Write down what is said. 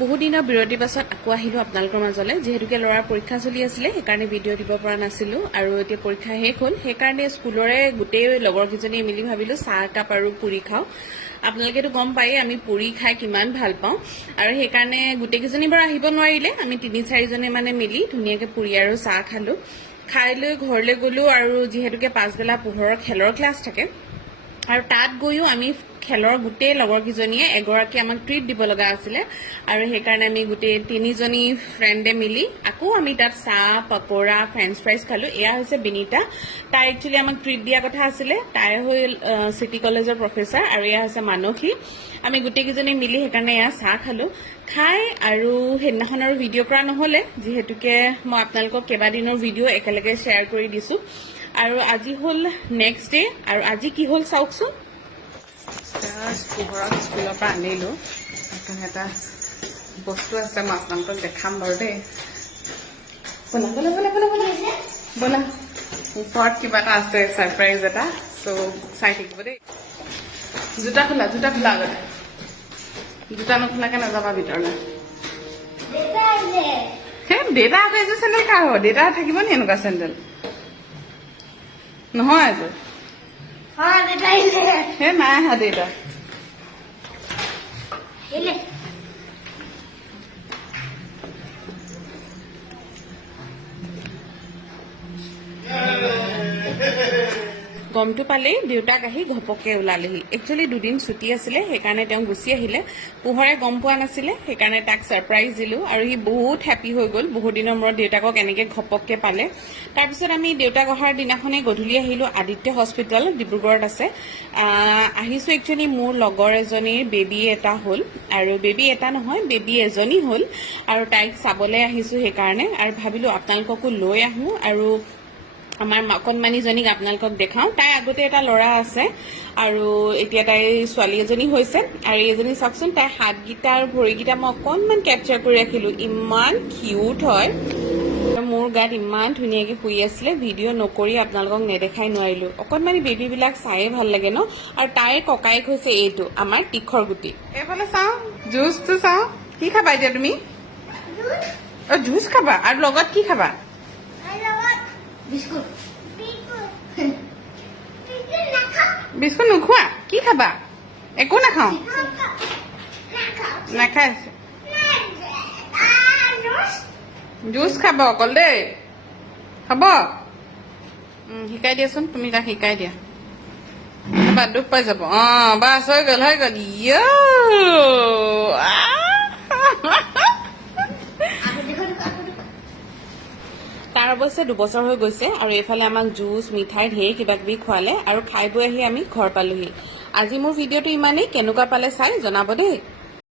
বহুদিনৰ বিৰতিৰ পাছত আকৌ আহিলোঁ আপোনালোকৰ মাজলৈ। যিহেতুকে ল'ৰাৰ পৰীক্ষা চলি আছিলে সেইকাৰণে ভিডিঅ' দিব পৰা নাছিলোঁ আৰু এতিয়া পৰীক্ষা শেষ হ'ল। সেইকাৰণে স্কুলৰে গোটেই লগৰকেইজনীয়ে মিলি ভাবিলোঁ চাহ একাপ আৰু পুৰি খাওঁ। আপোনালোকেতো গম পায়েই আমি পুৰি খাই কিমান ভাল পাওঁ। আৰু সেইকাৰণে গোটেইকেইজনী বাৰু আহিব নোৱাৰিলে আমি তিনি চাৰিজনে মানে মিলি ধুনীয়াকৈ পুৰি আৰু চাহ খালোঁ। খাই লৈ ঘৰলৈ গ'লোঁ আৰু যিহেতুকে পাছবেলা পোহৰৰ খেলৰ ক্লাছ থাকে আৰু তাত গৈও আমি খেলৰ গোটেই লগৰকেইজনীয়ে এগৰাকী আমাক ট্ৰিট দিব লগা আছিলে আৰু সেইকাৰণে আমি গোটেই তিনিজনী ফ্ৰেণ্ডে মিলি আকৌ আমি তাত চাহ পকৰা ফ্ৰেঞ্চ ফ্ৰাইজ খালোঁ। এয়া হৈছে বিনীতা। তাই একচুৱেলি আমাক ট্ৰিট দিয়া কথা আছিলে। তাই হ'ল চিটি কলেজৰ প্ৰফেচাৰ আৰু এয়া হৈছে মানসী। আমি গোটেইকেইজনী মিলি সেইকাৰণে এয়া চাহ খালোঁ। খাই আৰু সেইদিনাখন আৰু ভিডিঅ' কৰা নহ'লে যিহেতুকে মই আপোনালোকক কেইবাদিনৰ ভিডিঅ' একেলগে শ্বেয়াৰ কৰি দিছোঁ। আৰু আজি হ'ল নেক্সট ডে আৰু আজি কি হ'ল চাওকচোন। পোহৰক স্কুলৰ পৰা আনিলোঁ। সেইকাৰণে এটা বস্তু আছে মই আপোনালোকক দেখাম বাৰু দেই। ব'লা ওপৰত কিবা এটা আছে ছাৰপ্ৰাইজ এটা। চ' চাই থাকিব দেই। জোতা খোলা জোতা খোলা আগতে। জোতা নোখোলাকে নাযাবা ভিতৰলৈ। সেই দেউতা আকৌ এযোৰ চেণ্ডেল কাৰ হ'ব দেউতা থাকিব নি এনেকুৱা চেণ্ডেল? নহয় এইযোৰ সেই নাই আহা দেউতা গমটো পালেই দেউতাক আহি ঘপককে ওলালেহি। একচুৱেলি দুদিন ছুটি আছিলে সেইকাৰণে তেওঁ গুচি আহিলে। পোহৰে গম পোৱা নাছিলে সেইকাৰণে তাক ছাৰপ্ৰাইজ দিলোঁ আৰু সি বহুত হেপী হৈ গ'ল। বহুত দিনৰ মূৰত দেউতাকক এনেকৈ ঘপককে পালে। তাৰপিছত আমি দেউতাক অহাৰ দিনাখনেই গধূলি আহিলোঁ আদিত্য হস্পিটেল ডিব্ৰুগড়ত আছে। আহ, আহিছোঁ একচুৱেলি মোৰ লগৰ এজনীৰ বেবী এটা হ'ল আৰু বেবী এটা নহয় বেবী এজনী হ'ল। আৰু তাইক চাবলৈ আহিছোঁ সেইকাৰণে আৰু ভাবিলোঁ আপোনালোককো লৈ আহোঁ আৰু আমাৰ অকণমানিজনীক আপোনালোকক দেখাওঁ। তাই আগতে এটা ল'ৰা আছে আৰু এতিয়া তাইৰ ছোৱালী এজনী হৈছে। আৰু এইজনী চাওকচোন, তাইৰ হাতকেইটা আৰু ভৰিকেইটা মই অকণমান কেপচাৰ কৰি ৰাখিলোঁ। ইমান কিউট হয়। মোৰ গাত ইমান ধুনীয়াকৈ শুই আছিলে। ভিডিঅ' নকৰি আপোনালোকক নেদেখাই নোৱাৰিলোঁ। অকণমানি বেবীবিলাক চায়ে ভালো লাগে ন? আৰু তাইৰ ককায়েক হৈছে এইটো, আমাৰ তীখৰ গুটি। এইফালে চাওঁ জুচটো চাওঁ। কি খাবা এতিয়া তুমি? অ জুচ খাবা। আৰু লগত কি খাবা? বিস্কুট। বিস্কুট নোখোৱা? কি খাবা? একো নাখাওঁ। নাখাই। আছে জুচ খাব অকল দেই। হ'ব শিকাই দিয়াচোন তুমি তাক শিকাই দিয়া। বাদ দুখ পাই যাব। অ বাছ হৈ গ'ল হৈ গ'ল। ইয় অৱশ্যে দুবছৰ হৈ গৈছে আৰু এইফালে আমাক জুচ মিঠাই ঢেৰ কিবা কিবি খোৱালে আৰু খাই বৈ আহি আমি ঘৰ পালোহি। আজি মোৰ ভিডিঅ'টো ইমানেই। কেনেকুৱা পালে চাই জনাব দেই।